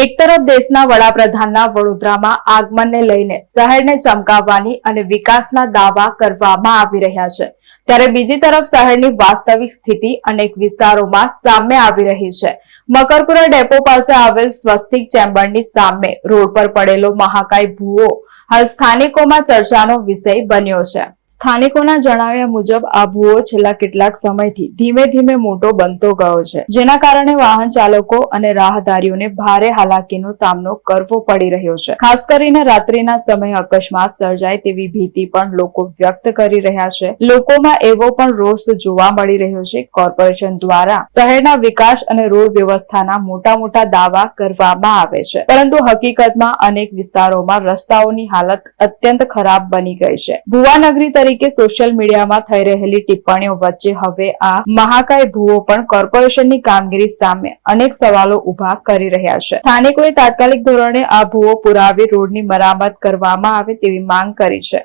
એક તરફ દેશના વડાપ્રધાનના વડોદરામાં આગમનને લઈને શહેરને ચમકાવવાની અને વિકાસના દાવા કરવામાં આવી રહ્યા છે, ત્યારે બીજી તરફ શહેરની વાસ્તવિક સ્થિતિ અનેક વિસ્તારોમાં સામે આવી રહી છે. મકરપુરા ડેપો પાસે આવેલ સ્વસ્તિક ચેમ્બરની સામે રોડ પર પડેલો મહાકાય ભૂવો હાલ સ્થાનિકોમાં ચર્ચાનો વિષય બન્યો છે. સ્થાનિકોના જણાવ્યા મુજબ આ ભૂવો છેલ્લા કેટલાક સમયથી ધીમે ધીમે મોટો બનતો ગયો છે, જેના કારણે વાહન ચાલકો અને રાહદારીઓને ભારે હાલાકીનો સામનો કરવો પડી રહ્યો છે. ખાસ કરીને રાત્રિના સમયે અકસ્માત સર્જાય તેવી ભીતિ પણ લોકો વ્યક્ત કરી રહ્યા છે. લોકોમાં એવો પણ રોષ જોવા મળી રહ્યો છે. કોર્પોરેશન દ્વારા શહેરના વિકાસ અને રોડ વ્યવસ્થાના મોટા દાવા કરવામાં આવે છે, પરંતુ હકીકતમાં અનેક વિસ્તારોમાં રસ્તાઓની હાલત અત્યંત ખરાબ બની ગઈ છે. ભુવાનગરી તરીકે સોશિયલ મીડિયામાં થઈ રહેલી ટિપ્પણીઓ વચ્ચે હવે આ મહાકાય ભૂવો પણ કોર્પોરેશનની કામગીરી સામે અનેક સવાલો ઉભા કરી રહ્યા છે. સ્થાનિકોએ તાત્કાલિક ધોરણે આ ભૂવો પુરાવી રોડની મરામત કરવામાં આવે તેવી માંગ કરી છે.